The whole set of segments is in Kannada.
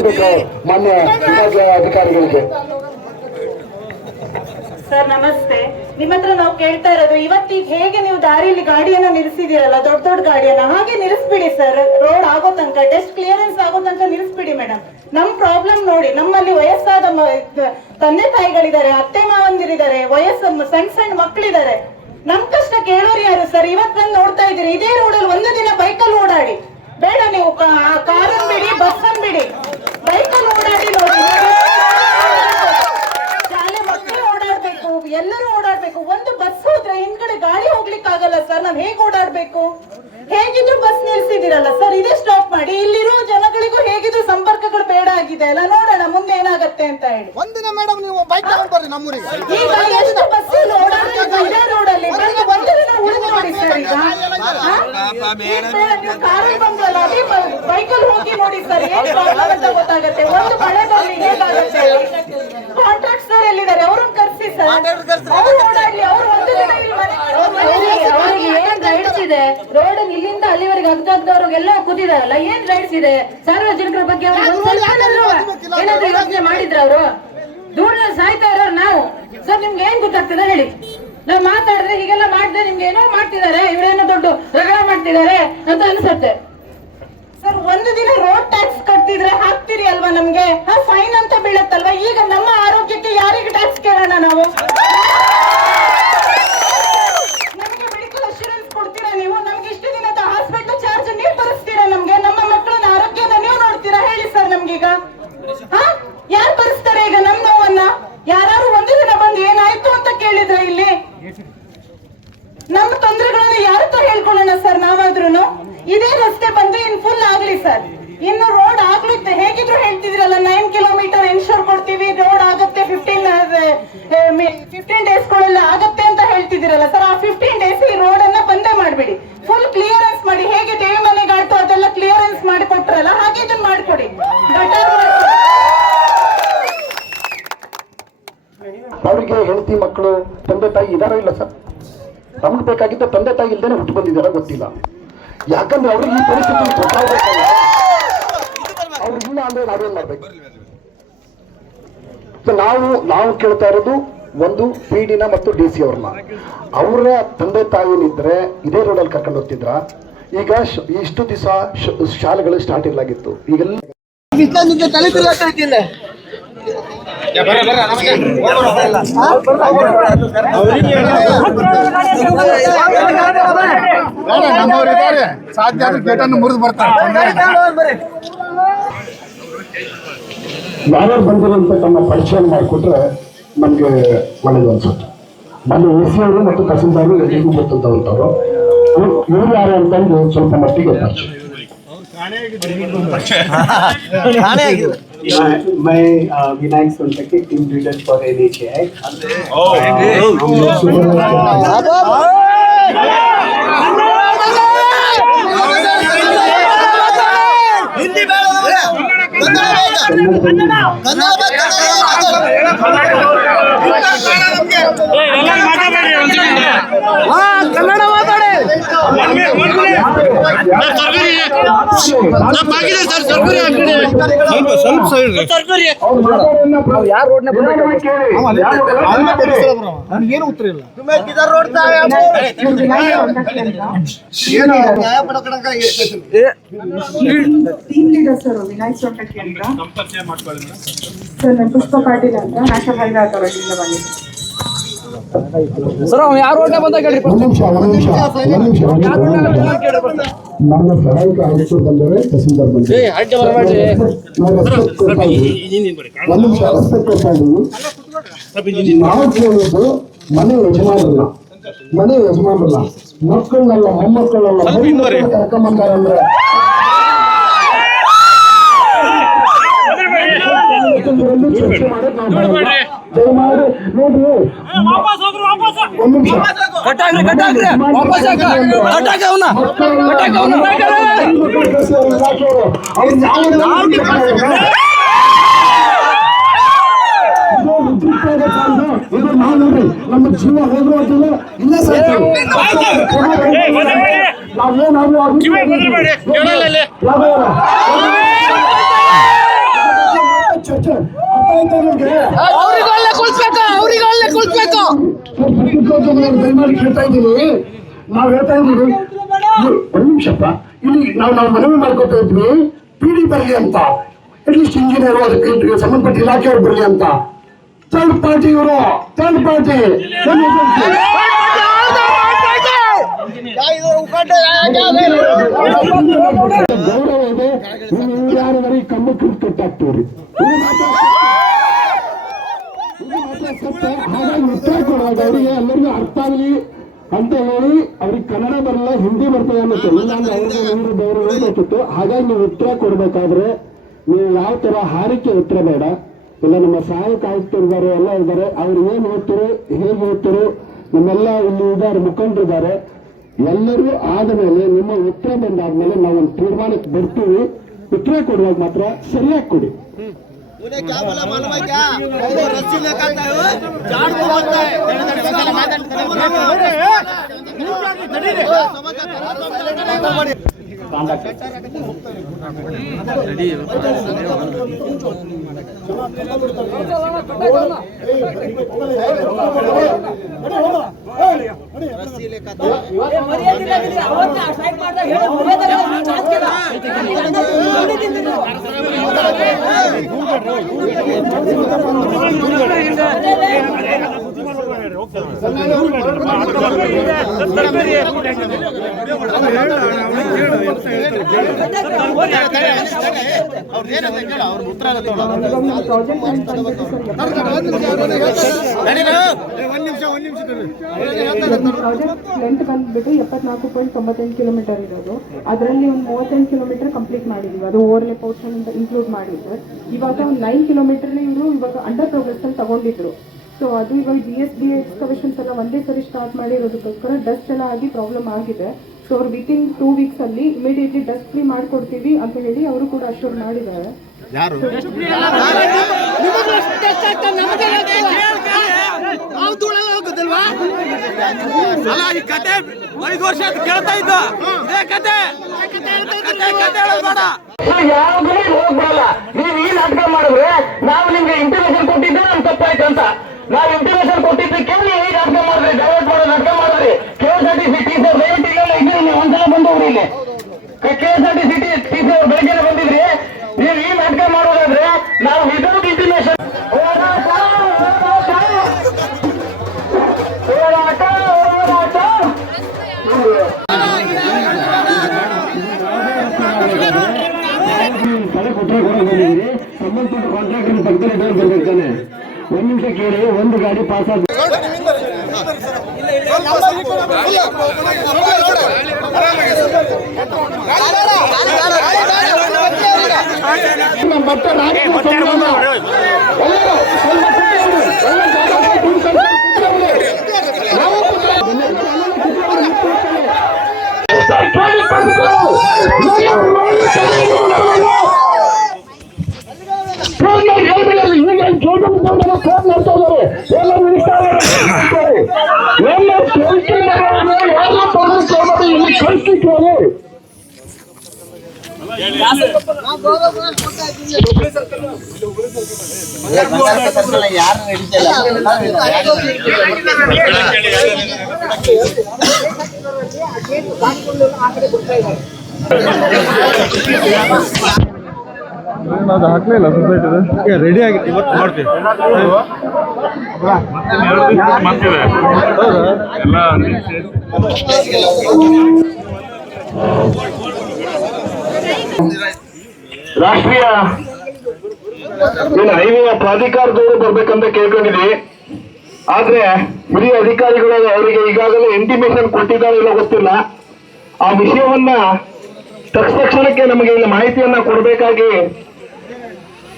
ಕೇಳಬೇಕು ಮಾನ್ಯ ವಿಭಾಗೀಯ ಅಧಿಕಾರಿಗಳಿಗೆ. ಸರ್ ನಮಸ್ತೆ. ನಿಮ್ಮ ಹತ್ರ ನಾವು ಕೇಳ್ತಾ ಇರೋದು, ಇವತ್ತಿಗೆ ಹೇಗೆ ನೀವು ದಾರಿಯಲ್ಲಿ ಗಾಡಿಯನ್ನ ನಿಲ್ಲಿಸಿದಿರಲ್ಲ, ದೊಡ್ಡ ದೊಡ್ಡ ಗಾಡಿಯನ್ನ ಹಾಗೆ ನಿಲ್ಲಿಸ್ಬಿಡಿ ಸರ್. ರೋಡ್ ಆಗೋ ತನಕ, ಟೆಸ್ಟ್ ಕ್ಲಿಯರೆನ್ಸ್ ಆಗೋ ತನಕ ನಿಲ್ಲಿಸ್ಬಿಡಿ ಮೇಡಮ್. ನಮ್ ಪ್ರಾಬ್ಲಮ್ ನೋಡಿ, ನಮ್ಮಲ್ಲಿ ವಯಸ್ಸಾದ ತಂದೆ ತಾಯಿಗಳಿದ್ದಾರೆ, ಅತ್ತೆ ಮಾವಂದಿರಿದ್ದಾರೆ, ಸಣ್ಣ ಸಣ್ಣ ಮಕ್ಕಳಿದ್ದಾರೆ. ನಮ್ ಕಷ್ಟ ಕೇಳೋರು ಯಾರು ಸರ್? ಇವತ್ ಬಂದು ನೋಡ್ತಾ ಇದ್ದೀರಿ, ಇದೇ ರೋಡಲ್ಲಿ ಒಂದು ದಿನ ಬೈಕಲ್ಲಿ ಓಡಾಡಿ. ಬೇಡ ನೀವು ಕಾರನ್ ಬಿಡಿ, ಬಸ್ ಅನ್ ಬಿಡಿ, ಬೈಕಲ್ಲಿ ಓಡಾಡಿ ನೋಡಿ. ಶಾಲೆ ಮಕ್ಕಳು ಓಡಾಡ್ಬೇಕು, ಎಲ್ಲರೂ ಓಡಾಡ್ಬೇಕು. ಒಂದು ಬಸ್ ಹೋದ್ರೆ ಹಿಂದ್ಗಡೆ ಗಾಡಿ ಹೋಗ್ಲಿಕ್ಕೆ ಆಗಲ್ಲ ಸರ್. ನಾವ್ ಹೇಗ್ ಓಡಾಡ್ಬೇಕು? ಹೇಗಿದ್ರು ಬಸ್ ನಿಲ್ಸಿದಿರಲ್ಲ ಸರ್, ಇದೇ ಸ್ಟಾಪ್ ಮಾಡಿ. ಇಲ್ಲಿರೋ ಜನಗಳಿಗೂ ಹೇಗಿದ್ರು ಸಂಪರ್ಕಗಳು ಬೇಡ ಆಗಿದೆ ಅಲ್ಲ. ನೋಡೋಣ ಮುಂದೆ ಏನಾಗತ್ತೆ ಅಂತ ಹೇಳಿ. ಒಂದಿನ ಮೇಡಮ್ ನೀವು ಬೈಕ್ ತಗೊಂಡ್ ಬರ್ರಿ ನಮ್ಮೂರಿಗೆ. ಈಗ ಎಷ್ಟು ಬಸ್ ಓಡಾಡ್ಬೇಕು ಇದೇ ರೋಡಲ್ಲಿ? ಒಂದು ದಿನ ಉಳಿದು ನೋಡಿ ಸರ್. ಈಗ ಕಾರಲ್ಲಿ ಬಂದ್ರಲ್ಲ, ಅದೇ ಬೈಕಲ್ಲಿ ಹೋಗಿ ನೋಡಿ ಸರ್, ಏನ್ ಪ್ರಾಬ್ಲಮ್ ಅಂತ ಗೊತ್ತಾಗತ್ತೆ. ಒಂದು ಮಳೆ ಬರ್ಲಿ ಹೇಗಾಗತ್ತೆ. ಕಾಂಟ್ರಾಕ್ಟ್ ಸರ್ ಎಲ್ಲಿದ್ದಾರೆ? ಅವ್ರನ್ನ ಕರ್ಸಿ ಸರ್, ಅವ್ರು ಓಡಾಡ್ಲಿ. ಅವ್ರು ಒಂದು ದಿನ ಅವ್ರಿಗೆ ಏನ್ ರೈಡ್ಸ್ ಇದೆ ರೋಡ್ ಇಲ್ಲಿಂದ ಅಲ್ಲಿವರೆಗೆ ಅಗ್ದವ್ರಿಗೆಲ್ಲ ಕೂತಿದಾರಲ್ಲ, ಏನ್ ರೈಡ್ಸ್ ಇದೆ? ಸಾರ್ವಜನಿಕರ ಬಗ್ಗೆ ಏನಾದ್ರು ಯೋಚನೆ ಮಾಡಿದ್ರ ಅವರು? ದೂರದಲ್ಲಿ ಸಾಯ್ತಾ ಇರೋರು ನಾವು ಸರ್. ನಿಮ್ಗೆ ಏನ್ ಗೊತ್ತಾಗ್ತದೆ ಹೇಳಿ? ನಾವ್ ಮಾತಾಡಿದ್ರೆ ಹೀಗೆಲ್ಲ ಮಾಡಿದ್ರೆ ನಿಮ್ಗೆ ಏನೋ ಮಾಡ್ತಿದ್ದಾರೆ, ಇವರೇನೋ ದೊಡ್ಡ ರಗಡ ಮಾಡ್ತಿದ್ದಾರೆ ಅಂತ ಅನ್ಸುತ್ತೆ ಸರ್. ಒಂದು ದಿನ ರೋಡ್ ಟ್ಯಾಕ್ಸ್ ಕಟ್ತಿದ್ರೆ ಹಾಕ್ತಿರಿ ಅಲ್ವಾ ನಮ್ಗೆ? ಫೈನ್ ಅಂತ ಬೀಳತ್ತಲ್ವಾ? ಈಗ ನಮ್ಮ ಆರೋಗ್ಯಕ್ಕೆ ಯಾರಿಗೆ ಟ್ಯಾಕ್ಸ್ ಕೇಳೋಣ ನಾವು? ನಮ್ಗೆ ಮೆಡಿಕಲ್ ಅಶ್ಯೂರೆನ್ಸ್ ಕೊಡ್ತೀರಾ ನೀವು? ನಮ್ಗೆ ಇಷ್ಟು ದಿನದ ಹಾಸ್ಪಿಟಲ್ ಚಾರ್ಜ್ ನೀವು ಭರಿಸ್ತೀರಾ ನಮ್ಗೆ? ನಮ್ಮ ಮಕ್ಕಳನ್ನ ಆರೋಗ್ಯನ ನೀವು ನೋಡ್ತೀರಾ ಹೇಳಿ ಸರ್? ನಮ್ಗೀಗ ಯಾರು ಭರಿಸ್ತಾರೆ ಈಗ ನಮ್ ನೋವನ್ನ? ಯಾರು ಒಂದು ದಿನ ಬಂದು ಏನಾಯ್ತು ಅಂತ ಕೇಳಿದ್ರ ಇಲ್ಲಿ? ನಮ್ಮ ತೊಂದರೆಗಳನ್ನ ಯಾರ ಹತ್ರ ಹೇಳ್ಕೊಳ್ಳೋಣ ಸರ್? ನಾವಾದ್ರೂ ಇದೇ ರಸ್ತೆ ಬಂದು ಇನ್ ಫುಲ್ ಆಗ್ಲಿ ಸರ್. ಇನ್ನು ರೋಡ್ ಆಗ್ಲಿತ್ತೆ ಹೇಗಿದ್ರು ಹೇಳ್ತಿದ್ರಲ್ಲ, 9 ಕಿಲೋಮೀಟರ್ ಇನ್ಶೂರ್ ಕೊಡ್ತೀವಿ, ರೋಡ್ ಆಗತ್ತೆ 15 ಡೇಸ್ಗಳೆಲ್ಲ ಆಗತ್ತೆ ಅಂತ ಹೇಳ್ತಿದ್ದೀರಲ್ಲ ಸರ್. ಆ 15 ಡೇಸ್ ಈ ರೋಡ್ ಅನ್ನ ಬಂದೇ ಮಾಡ್ಬಿಡಿ, ಫುಲ್ ಕ್ಲಿಯರೆನ್ಸ್ ಮಾಡಿ. ಹೇಗೆ ದೇವಿ ಮನೆಗಾಟು ಅದೆಲ್ಲ ಕ್ಲಿಯರೆನ್ಸ್ ಮಾಡಿ ಕೊಟ್ರಲ್ಲ, ಹಾಗೆ ಇದನ್ನ ಮಾಡ್ಕೊಡಿ. ಅವರಿಗೆ ಹೆಂಡತಿ ಮಕ್ಕಳು ತಂದೆ ತಾಯಿ ಇದಾರೋ ಇಲ್ಲ ಸರ್? ನಮ್ಗೆ ಬೇಕಾಗಿದ್ದ ತಂದೆ ತಾಯಿ ಇಲ್ದೇನೆ ಹುಟ್ಟು ಬಂದಿದ್ದಾರ ಗೊತ್ತಿಲ್ಲ. ಯಾಕಂದ್ರೆ ಅವ್ರಿಗೆ ಈ ಪರಿಸ್ಥಿತಿ ಗೊತ್ತಾಗಬೇಕಲ್ಲ. ಅವ್ರಿಗಿಲ್ಲ ಅಂದ್ರೆ ನಾವೇನ್ ಮಾಡ್ಬೇಕು? ನಾವು ಕೇಳ್ತಾ ಇರೋದು ಒಂದು PD ಮತ್ತು DC ಅವ್ರನ್ನ. ಅವರ ತಂದೆ ತಾಯಿನಿದ್ರೆ ಇದೇ ರೋಡಲ್ಲಿ ಕರ್ಕೊಂಡು ಹೋಗ್ತಿದ್ರ? ಈಗ ಇಷ್ಟು ದಿವಸ ಶಾಲೆಗಳು ಸ್ಟಾರ್ಟ್ ಇರ್ಲಾಗಿತ್ತು. ಈಗೆಲ್ಲ ಸಾಧ್ಯ ಆದ್ರೆ ಗೇಟನ್ನು ಮುರಿದು ಬರ್ತಾರೆ. ಯಾರ್ಯಾರು ಬಂದಿರುವಂತ ತಮ್ಮ ಪರಿಚಯ ಮಾಡಿಕೊಟ್ರೆ ನಮ್ಗೆ ಒಳ್ಳೇದು ಅನ್ಸುತ್ತೆ. ಮೊನ್ನೆ AC ಅವರು ಮತ್ತು ತಹಸೀಲ್ದಾರರು ಎಲ್ರಿಗೂ ಗೊತ್ತಂತವ್ರು. ಇವ್ರು ಯಾರು ಅಂತಂದು ಸ್ವಲ್ಪ ಮಟ್ಟಿಗೆ ಪರಿಚಯ. मैं Vinayak Sontakke team leader for NHAI. Kannada ಮಾತಾಡಿ. ಯಾರು ರೋಡ್ನ ಏನು ಉತ್ತರ ಇಲ್ಲ. ಟೀಮ್ ಲೀಡರ್ ಸರ್ ವಿನಾಯಕ್ ಸೋಂಟಕ್ಕೆ ಅಂತ ಸರ್. ನಾನು ಪುಷ್ಪ ಪಾಟೀಲ್ ಅಂತ ನ್ಯಾಷನಲ್ ಹೈವೇ ಅಥಾರಿಟಿಯಿಂದ ಬಂದಿದ್ದೆ ಸರ್. ಯಾರು ರೋಡ್ನ ಬಂದಾಗ ಹೇಳಿ. ನಮ್ಮ ಸಹಾಯಕ ಆಯುಕ್ತರು ಬಂದರೆ ತಹಸೀಲ್ದಾರ್ ಬಂದರೆ ನಾವು ಕೇಳೋದು ಮನೆ ಯಜಮಾನರಲ್ಲ, ಮಕ್ಕಳನ್ನೆಲ್ಲ, ಮೊಮ್ಮಕ್ಕಳನ್ನೆಲ್ಲ ಕರ್ಕೊಂಬಂದಾರಂದ್ರೆ ಚರ್ಚೆ ಮಾಡಕ್ ನಾವು ದಯಮಾಡಿ ನೋಡ್ರಿ. ಒಂದು ನಿಮಿಷ ಇದು ನಾವು ನೋಡ್ರಿ, ನಮ್ಮ ಜೀವ ಹೋದ್ರು ಅಂತಿಲ್ಲ ಇಲ್ಲ ಸರ್. ನಾವೇನಾದ್ರು ಆಯ್ತಾ ನಿಮ್ಗೆ? ಅವ್ರಿಗೆ ಒಳ್ಳೆ ಕುಳಿಸ್ಬೇಕು, ಅವ್ರಿಗೆ ಒಳ್ಳೆ ಕುಳಿಸ್ಬೇಕು. ದಯಮಾಡಿ ಕೇಳ್ತಾ ಇದ್ದೀವಿ, ನಾವ್ ಹೇಳ್ತಾ ಇದ್ದೀವಿ ಒಂದ್ ನಿಮಿಷಪ್ಪ. ಇಲ್ಲಿ ನಾವು ಮನವಿ ಮಾಡ್ಕೊತಾ ಇದ್ವಿ, PD ಬರ್ಲಿ ಅಂತ, ಅಟ್ಲೀಸ್ಟ್ ಇಂಜಿನಿಯರ್ ಅದಕ್ಕೆ ಸಂಬಂಧಪಟ್ಟ ಇಲಾಖೆಯವರು ಬರ್ಲಿ ಅಂತ. ಥರ್ಡ್ ಪಾರ್ಟಿ ಇವರು, ಥರ್ಡ್ ಪಾರ್ಟಿ ಗೌರವ ಇದೆ. ನೀವು ಯಾರು ಕಮ್ಮಕ್ಕೆ ಕಟ್ಟಾಗ್ತೀವ್ರಿ, ಹಾಗಾಗಿ ಉತ್ತರ ಕೊಡುವಾಗ ಅವರಿಗೆ ಎಲ್ಲರಿಗೂ ಅರ್ಥ ಆಗಲಿ ಅಂತ ಹೇಳಿ, ಅವ್ರಿಗೆ ಕನ್ನಡ ಬರಲ್ಲ ಹಿಂದಿ ಬರ್ತದೆ ಅನ್ನೋದು, ಇಲ್ಲಾಂದ್ರೆ ಅವ್ರಿಗೆ ಗೌರವ ಬೇಕಿತ್ತು. ಹಾಗಾಗಿ ನೀವು ಉತ್ತರ ಕೊಡ್ಬೇಕಾದ್ರೆ ನೀವು ಯಾವ ತರ ಹಾರಿಕೆ ಉತ್ತರ ಬೇಡ. ಇಲ್ಲ ನಮ್ಮ ಸಹಾಯಕ ಆಯುಕ್ತರು ಇದ್ದಾರೆ, ಎಲ್ಲ ಇದ್ದಾರೆ, ಅವ್ರು ಏನ್ ಓದ್ತಾರೆ ಹೇಗೆ ಓದ್ತಾರೆ, ನಮ್ಮೆಲ್ಲ ಇಲ್ಲಿ ಇದ್ದಾರೆ ಮುಖಂಡರಿದ್ದಾರೆ. ಎಲ್ಲರೂ ಆದ ಮೇಲೆ ನಿಮ್ಮ ಉತ್ತರ ಬಂದಾದ್ಮೇಲೆ ನಾವು ಒಂದು ತೀರ್ಮಾನಕ್ಕೆ ಬರ್ತೀವಿ. ಉತ್ತರ ಕೊಡುವಾಗ ಮಾತ್ರ ಸರಿಯಾಗಿ ಕೊಡಿ. उन्हें क्या बोला मालूम है क्या? वो रस्सी लेकर आता है, झाड़ को बोलता है। रस्सी लेकर ಲೆಂತ್ ಬಂದ್ಬಿಟ್ಟು 74.98 ಕಿಲೋಮೀಟರ್ ಇರೋದು. ಅದರಲ್ಲಿ ಒಂದು 38 ಕಿಲೋಮೀಟರ್ ಕಂಪ್ಲೀಟ್ ಮಾಡಿದೀವಿ, ಅದು ಓವರ್ಲೆ ಪೋರ್ಷನ್ ಅಂತ ಇನ್ಕ್ಲೂಡ್ ಮಾಡಿದ್ರೆ. ಇವಾಗ ಒಂದು 9 ಕಿಲೋಮೀಟರ್ ಇವರು ಇವಾಗ ಅಂಡರ್ ಪ್ರೋಗ್ರೆಸ್ ಅಲ್ಲಿ ತಗೊಂಡಿದ್ರು. ಸೊ ಅದು ಇವಾಗ GSB ಎಕ್ಸ್ಕವೇಷನ್ಸ್ ಎಲ್ಲ ಒಂದೇ ಸರಿ ಸ್ಟಾರ್ಟ್ ಮಾಡಿರೋದಕ್ಕೋಸ್ಕರ ಡಸ್ಟ್ ಎಲ್ಲ ಆಗಿ ಪ್ರಾಬ್ಲಮ್ ಆಗಿದೆ. ಸೊ ಅವ್ರು ವಿತಿನ್ 2 ವೀಕ್ಸ್ ಅಲ್ಲಿ ಇಮಿಡಿಯೇಟ್ಲಿ ಡಸ್ಟ್ ಫ್ರೀ ಮಾಡ್ಕೊಡ್ತೀವಿ ಅಂತ ಹೇಳಿ ಅವರು ಕೂಡ ಅಶ್ಯೂರ್ ಮಾಡಿದ್ದಾರೆ. ಯಾರು ಅಲ್ಲ ಈ ಕತೆ 5 ವರ್ಷ ಕೇಳ್ತಾ ಇದ್ದ ಇದೇ ಕತೆ ಯಾವ್ದು ಹೋಗ್ಬರಲ್ಲ. ನೀವು ಈ ನಾಟಕ ಮಾಡಿದ್ರೆ ನಾವು ನಿಮ್ಗೆ ಇಂಟಿಮೇಷನ್ ಕೊಟ್ಟಿದ್ದೆ ನಮ್ ತಪ್ಪಾಯ್ತು ಅಂತ. ನಾವು ಇಂಟಿಮೇಷನ್ ಕೊಟ್ಟಿದ್ದಕ್ಕೆ ನೀವು ಈ ನಾಟಕ ಮಾಡಿದ್ರಿ, ಡೈವರ್ಟ್ ಮಾಡೋ ನಾಟಕ ಮಾಡಿದ್ರಿ. KSRTC ರೇಟ್ ಇಲ್ಲ ಇದ್ರೆ ನೀವು ಒಂದ್ಸಲ ಬಂದವ್ರಿ ಇಲ್ಲಿ. KSRTC ಅವ್ರು ಬೆಳಗ್ಗೆ ಬಂದಿದ್ರಿ. ನೀವು ಈ ನಾಟಕ ಮಾಡೋದಾದ್ರೆ ನಾವು ವಿದೌಟ್ ಇಂಟಿಮೇಷನ್ ಸಂಬಂಧಪಟ್ಟ ಕಾಂಟ್ರಾಕ್ಟರ್ ಪಕ್ಕದಲ್ಲಿ ಡೋರ್ ಬರ್ಬೇಕಾನೆ. ಒಂದ್ ನಿಮಿಷ ಕೇಳಿ, ಒಂದು ಗಾಡಿ ಪಾಸ್ ಆಗ ಅದು ಹಾಕ್ಲಿಲ್ಲ ಸೊಸೈಟಿ ರೆಡಿ ಆಗಿ ಇವತ್ತು ಮಾಡ್ತೀವಿ. ರಾಷ್ಟ್ರೀಯ ಹೈವೇಯ ಪ್ರಾಧಿಕಾರದವರು ಬರ್ಬೇಕಂತ ಕೇಳ್ಕೊಂಡಿದ್ವಿ. ಆದ್ರೆ ಹಿರಿಯ ಅಧಿಕಾರಿಗಳು ಅವರಿಗೆ ಈಗಾಗಲೇ ಇಂಟಿಮೇಷನ್ ಕೊಟ್ಟಿದ್ದಾರೆ ಇಲ್ಲ ಗೊತ್ತಿಲ್ಲ. ಆ ವಿಷಯವನ್ನ ತಕ್ಷಣಕ್ಕೆ ನಮಗೆ ಇಲ್ಲಿ ಮಾಹಿತಿಯನ್ನ ಕೊಡಬೇಕಾಗಿ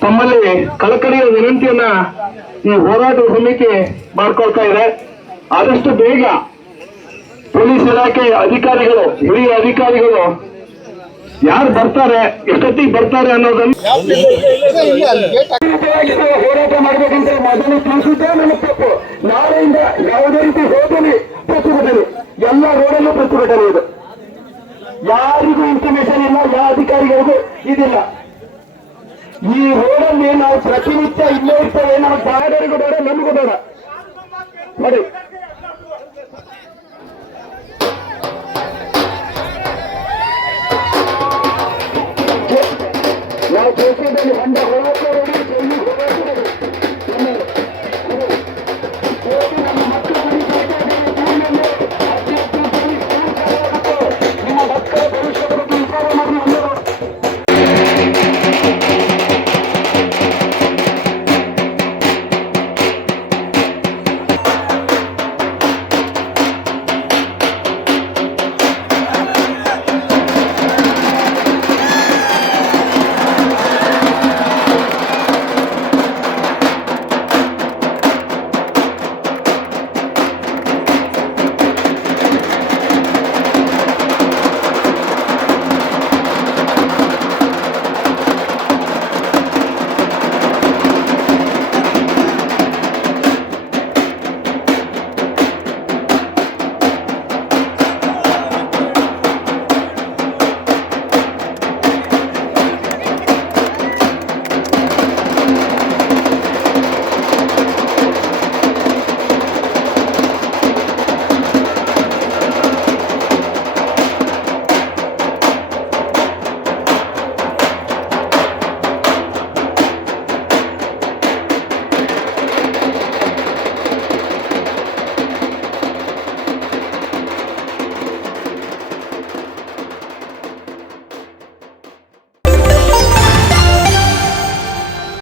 ತಮ್ಮಲ್ಲಿ ಕಳಕಳಿಯ ವಿನಂತಿಯನ್ನ ಈ ಹೋರಾಟ ಸಮಿತಿ ಮಾಡ್ಕೊಳ್ತಾ ಇದೆ. ಆದಷ್ಟು ಬೇಗ ಪೊಲೀಸ್ ಇಲಾಖೆ ಅಧಿಕಾರಿಗಳು, ಹಿರಿಯ ಅಧಿಕಾರಿಗಳು ಯಾರು ಬರ್ತಾರೆ, ಎಷ್ಟೊತ್ತಿಗೆ ಬರ್ತಾರೆ ಅನ್ನೋದನ್ನು ಹೋರಾಟ ಮಾಡ್ಬೇಕಂತ ಮೊದಲು ತಿಳಿಸಿದ್ದೇ ನನ್ನ ತಪ್ಪು. ನಾಳೆಯಿಂದ ಯಾವುದೇ ರೀತಿ ಹೋಗಲಿ ಪ್ರತಿಭಟನೆ, ಎಲ್ಲ ರೋಡಲ್ಲೂ ಪ್ರತಿಭಟನೆ ಇದೆ. ಯಾರಿಗೂ ಇನ್ಫಾರ್ಮೇಶನ್ ಇಲ್ಲ, ಯಾವ ಅಧಿಕಾರಿಗಳಿಗೂ ಇದಿಲ್ಲ. ಈ ರೋಡಲ್ಲಿ ನಾವು ಪ್ರತಿನಿತ್ಯ ಇಲ್ಲೇ ಇರ್ತೇವೆ. ನಾವು ಗಾಡಿಗೂ ಬೇಡ, ನಮಗೂ ಬೇಡ ನೋಡಿ. ನಾವು ದೇಶದಲ್ಲಿ ಹೊಂಡ ಹೊರಕ್ಕೆ